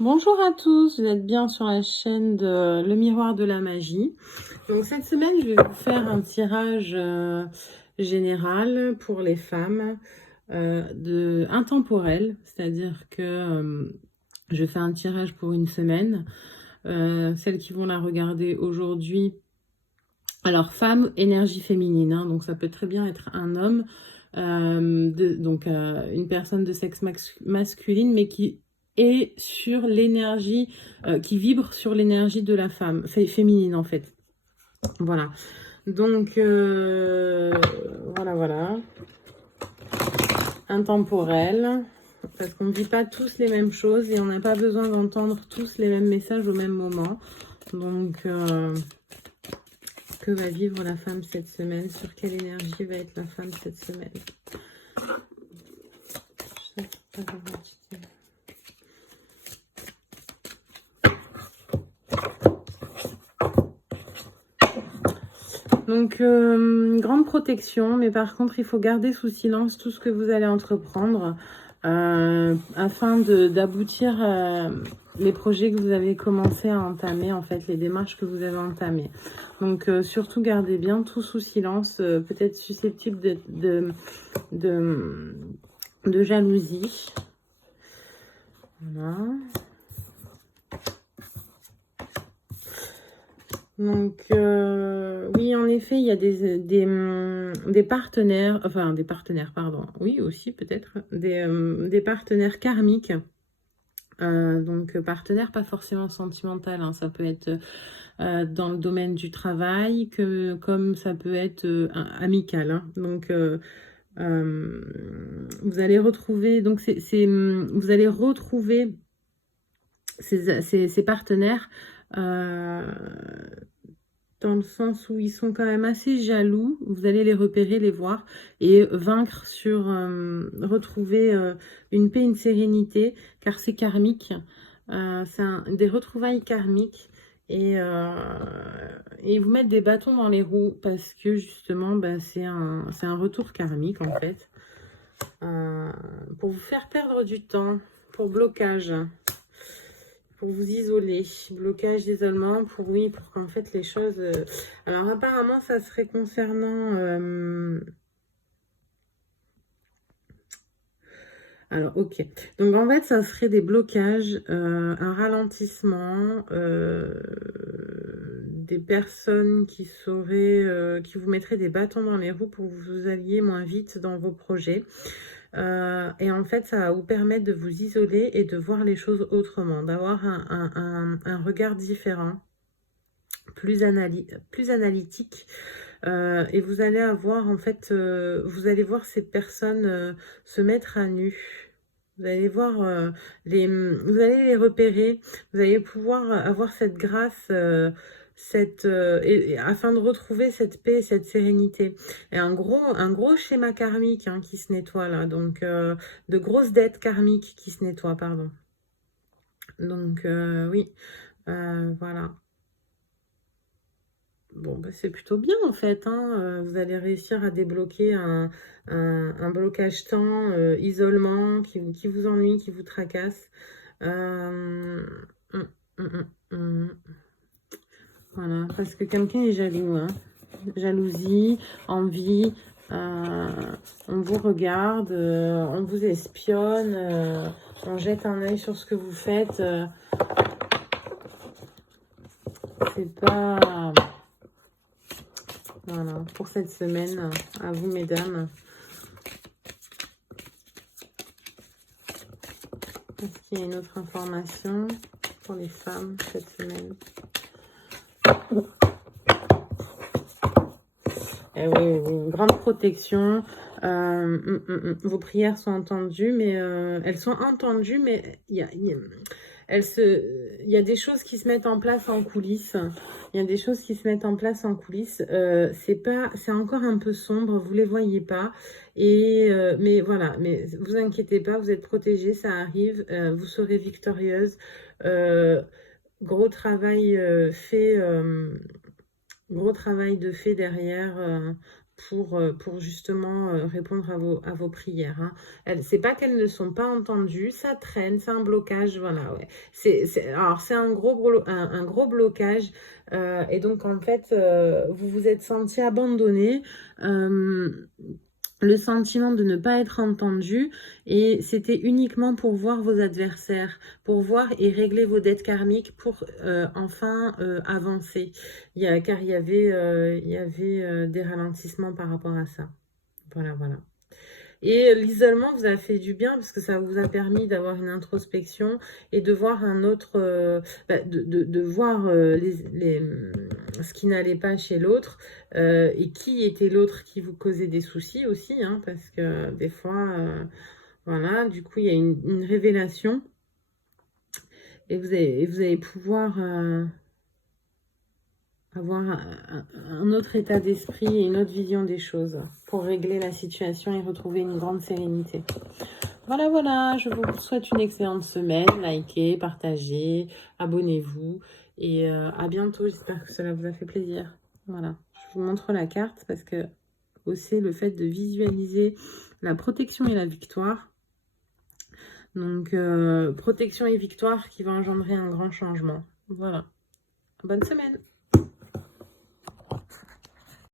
Bonjour à tous, vous êtes bien sur la chaîne de Le Miroir de la Magie. Donc cette semaine, je vais vous faire un tirage général pour les femmes intemporel, c'est-à-dire que je fais un tirage pour une semaine. Celles qui vont la regarder aujourd'hui, alors femme, énergie féminine, hein, donc ça peut très bien être un homme, une personne de sexe masculine, mais qui est sur l'énergie, qui vibre sur l'énergie de la femme, féminine en fait. Voilà. Donc, voilà. Intemporel. Parce qu'on ne vit pas tous les mêmes choses et on n'a pas besoin d'entendre tous les mêmes messages au même moment. Donc, que va vivre la femme cette semaine? Sur quelle énergie va être la femme cette semaine? Donc, grande protection, mais par contre, il faut garder sous silence tout ce que vous allez entreprendre afin d'aboutir les projets que vous avez commencé à entamer, en fait, les démarches que vous avez entamées. Donc, surtout, gardez bien tout sous silence, peut-être susceptible de jalousie. Voilà. Donc, oui, en effet, il y a des partenaires, enfin, des partenaires, pardon, oui, aussi peut-être, des partenaires karmiques. Donc, partenaires pas forcément sentimental, hein, ça peut être dans le domaine du travail, comme ça peut être amical. Hein. Donc, vous allez retrouver, donc vous allez retrouver ces partenaires dans le sens où ils sont quand même assez jaloux. Vous allez les repérer, les voir et vaincre sur retrouver une paix, une sérénité, car c'est karmique. C'est des retrouvailles karmiques et vous mettre des bâtons dans les roues parce que justement, c'est un retour karmique en fait. Pour vous faire perdre du temps, pour blocage. Pour vous isoler, blocage, isolement, pour qu'en fait les choses... Alors apparemment ça serait concernant... Alors ok, donc en fait ça serait des blocages, un ralentissement, des personnes qui qui vous mettraient des bâtons dans les roues pour que vous alliez moins vite dans vos projets. Et en fait, ça va vous permettre de vous isoler et de voir les choses autrement, d'avoir un regard différent, plus analytique. Et vous allez avoir, en fait, vous allez voir ces personnes se mettre à nu. Vous allez voir, vous allez les repérer, vous allez pouvoir avoir cette grâce, afin de retrouver cette paix, cette sérénité. Et un gros schéma karmique hein, qui se nettoie là, donc de grosses dettes karmiques qui se nettoient, pardon. Donc oui, voilà. Bon, c'est plutôt bien en fait. Hein. Vous allez réussir à débloquer un blocage temps, isolement qui vous ennuie, qui vous tracasse. Hum, Voilà, parce que quelqu'un est jaloux. Hein. Jalousie, envie, on vous regarde, on vous espionne, on jette un œil sur ce que vous faites. C'est pas... Voilà, pour cette semaine, à vous mesdames. Est-ce qu'il y a une autre information pour les femmes cette semaine? Eh oui, une grande protection. Vos prières sont entendues, mais elles sont entendues, mais il y a des choses qui se mettent en place en coulisses. Il y a des choses qui se mettent en place en coulisses. C'est encore un peu sombre, vous les voyez pas. Mais voilà, mais vous inquiétez pas, vous êtes protégés, ça arrive, vous serez victorieuse. Gros travail fait. Gros travail de fait derrière pour justement répondre à vos prières. Hein. C'est pas qu'elles ne sont pas entendues, ça traîne, c'est un blocage, voilà, ouais. Alors, c'est un gros blocage, et donc, en fait, vous vous êtes senti abandonné, le sentiment de ne pas être entendu, et c'était uniquement pour voir vos adversaires, pour voir et régler vos dettes karmiques, pour enfin avancer. Car il y avait des ralentissements par rapport à ça. Voilà, voilà. Et l'isolement vous a fait du bien parce que ça vous a permis d'avoir une introspection et de voir un autre, de voir ce qui n'allait pas chez l'autre, et qui était l'autre qui vous causait des soucis aussi, hein, parce que des fois, voilà, du coup, il y a une révélation et vous allez pouvoir avoir un autre état d'esprit et une autre vision des choses pour régler la situation et retrouver une grande sérénité. Voilà, voilà, je vous souhaite une excellente semaine. Likez, partagez, abonnez-vous et à bientôt. J'espère que cela vous a fait plaisir. Voilà, je vous montre la carte parce que aussi le fait de visualiser la protection et la victoire. Donc, protection et victoire qui va engendrer un grand changement. Voilà, bonne semaine.